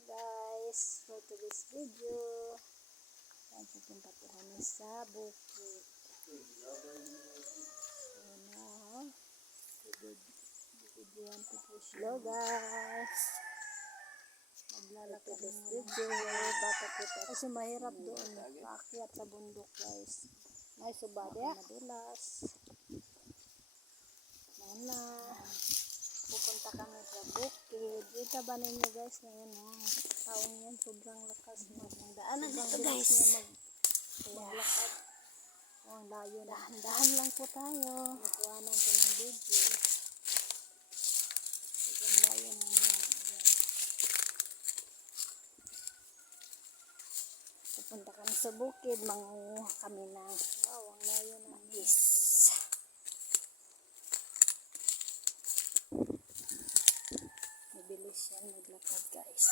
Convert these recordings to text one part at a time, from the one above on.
Hello guys, for today's video, ay pupunta po kami sa bukid. So now, bibigyan ko po siya. Hello guys, maglalakad ng video, papakita. Kasi mahirap doon, paakyat sa bundok guys. May subada, madulas. Mana. Pupunta kami sa bukid. Kita ba ninyo guys ngayon taong yan sobrang lakas ng daanan dito guys maglakad. Ang layo na. Dahan lang po tayo. Nakuhanan ko ng video. Sobrang layo na yan. Pupunta kami sa bukid. Mangunguha kami ng ang layo na mais. Mabilis yan maglakad guys.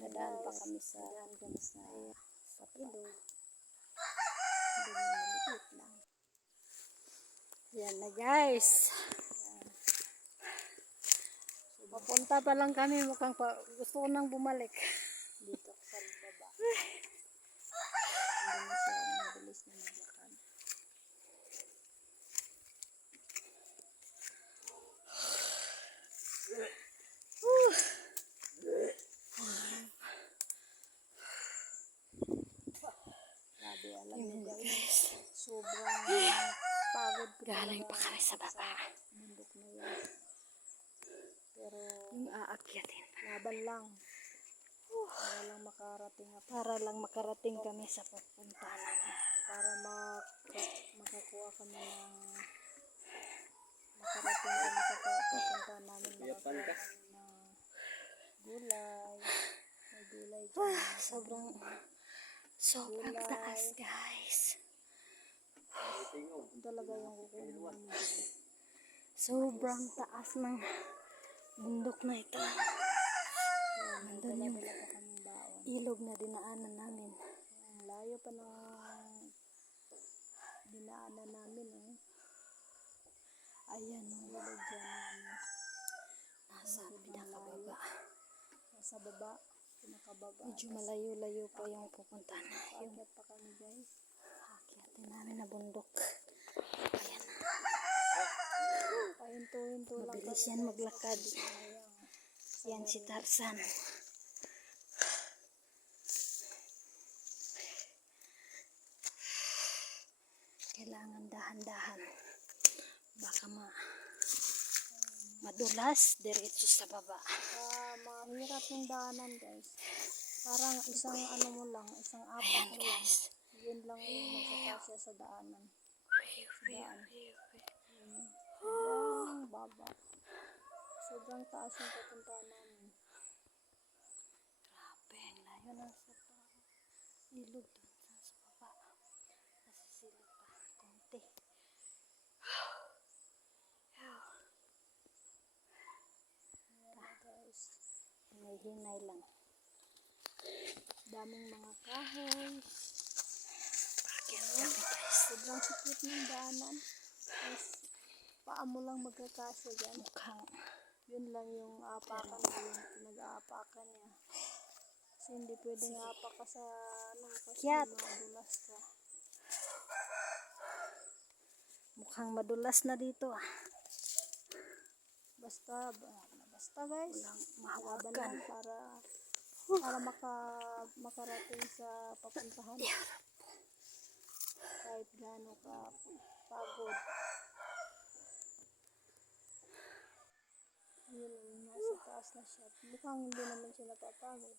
Nadaan pa kami sa ilog. Maliit lang. Yan na guys. Papunta pa lang kami, mukhang gusto ko nang bumalik. Dito sa baba. Hindi na siya mabilis na maglakad. Grabe, alam niyo guys. Sobrang pagod ko. Galing pa kami sa baba. Bundok na yan. Pero yung aakyatin. Laban lang. Para lang makarating kami sa pupuntahan namin. Para makakuha kami ng makarating kami sa pupuntahan namin. Makakuha kami ng gulay. May gulay dyan. Sobrang taas guys. Talaga yung kukunin namin. Sobrang taas ng bundok na ito. Nandun yung ilog na dinaanan namin. Ang layo pa ng dinaanan namin. Ayan ang ilog dyan namin. Nasa pinakababa. Nasa baba. Pinakababa. Medyo malayo-layo pa yung pupuntahan na. Akyat pa kami guys. Akyatin namin na bundok. Ayan na. Pahinto-hinto lang. Mabilis yan maglakad. Yan si Tarzan. Kailangan dahan-dahan. Baka madulas diretso sa baba. Mahirap yung daanan guys. Parang isang isang apat. Ayan guys. Yun lang yung magkakasya sa daanan. Sobrang baba. Sobrang taas yung pupuntahan namin. Grabe, ang layo na sa ilog dun sa baba. Nasisilip pa. Konti. Guys, hinay-hinay lang. Daming mga kahoy. Sobrang sikip ng daanan. Tapos, paa mo lang magkakasya dyan. Mukhang yun lang yung apakan mo, yung pinag-aapakan niya. Kasi hindi pwedeng aapak ka sa kasi madulas ka. Mukhang madulas na dito Basta guys, laban lang para makarating sa papuntahan. Kahit gaano ka pagod. Yun, nasa taas na siya. Mukhang hindi naman siya napapagod.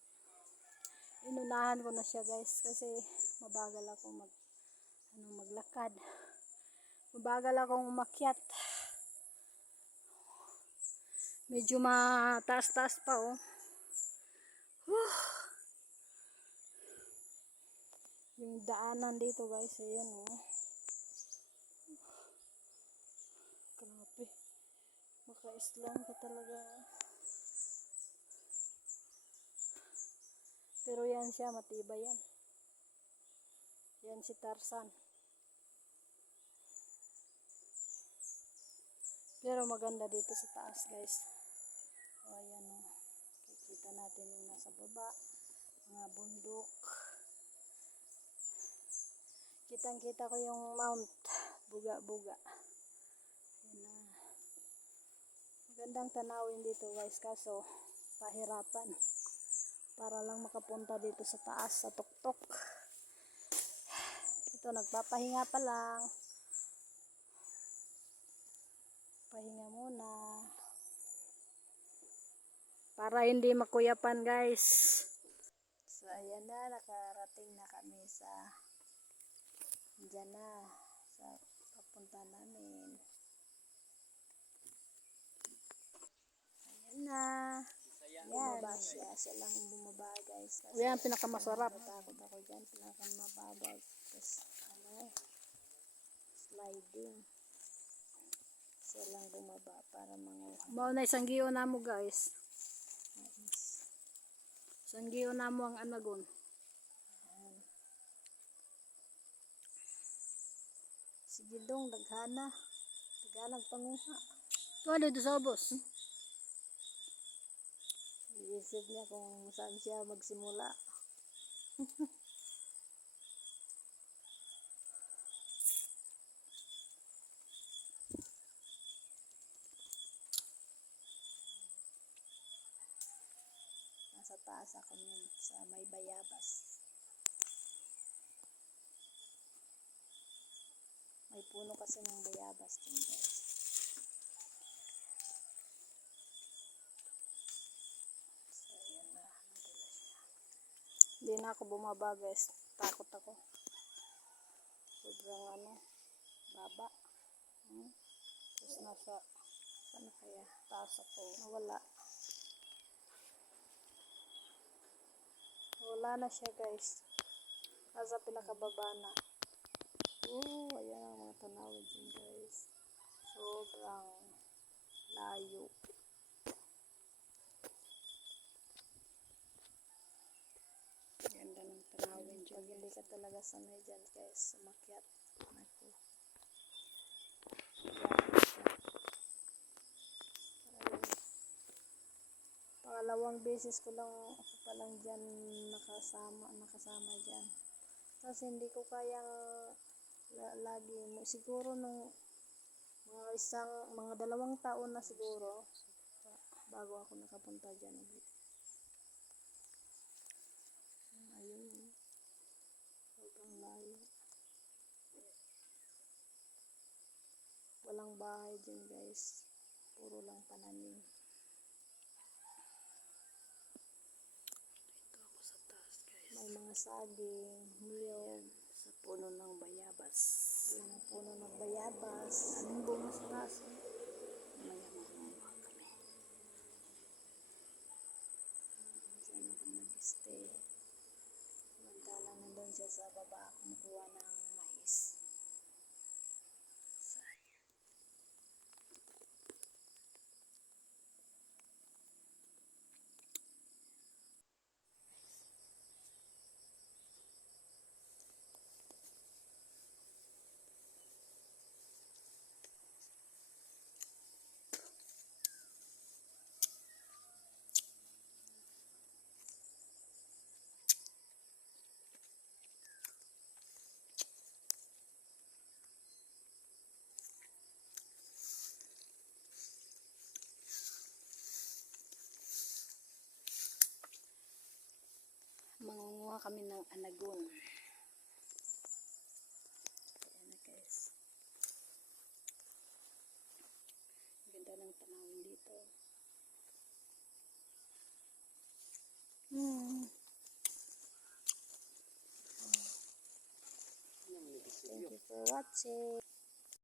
Inunahan ko na siya guys kasi mabagal ako maglakad. Mabagal akong umakyat. Medyo mataas-taas pa Yung daanan dito guys, ayan Naka-islong ka talaga. Pero yan siya, matibay yan. Yan si Tarzan. Pero maganda dito sa taas, guys. O, ayan o. Kikita natin yung nasa baba. Mga bundok. Kitang-kita ko yung Mount Buga-Buga. Ayan na. Magandang tanawin dito, guys. Kaso, pahirapan. Para lang makapunta dito sa taas, sa tuktok. Ito, nagpapahinga pa lang. Pahinga muna. Para hindi makuyapan, guys. So, ayan na. Nakarating na kami sa dyan na. Sa papunta namin. Ayan na. Bumaba siya. Siya lang bumaba, guys. Yan, pinakamasarap. Takot ako dyan. Pinakamababa, guys. Tapos, sliding. Siya lang bumaba para manguha. Mau na isang giyo na mo, guys. Isang giyo na mo ang anagon. Sige dong, daghana. Daghanag panguha. Ito, dito sa ubos. Iisip niya kung saan siya magsimula. Nasa taas ako niyan sa may bayabas. May puno kasi ng bayabas din, guys. So, ayan na. Nandula siya. Hindi na ako bumaba, guys. Takot ako. Sobrang baba. Tapos nasa, saan kaya? Taas ako. Nawala. Wala na siya, guys. Nasa pinakababa na. Ayan ang mga tanawin dyan, guys. Sobrang layo. Ganda ng tanawin dyan. Pag hindi ka talaga sanay dyan, guys, umakyat. Ako. Pangalawang beses ko lang ako palang dyan nakasama dyan. Kasi hindi ko kayang lagi mo. Siguro nung mga 2 taon na siguro bago ako nakapunta dyan ulit. Ayun. Sobrang layo. Walang bahay dyan, guys. Puro lang pananim. Dito ako sa taas, guys. May mga saging, niyog, sa puno ng bayabas. Yung puno ng bayabas. Anong bunga sa taas? Mamaya makuha kami. Diyan ako nag-stay. Magdalang nandun siya sa baba. Kumukuha ng mais. Mangunguha kami ng anagon. Ayan na, guys. Ganda ng tanawin dito. Thank you for watching.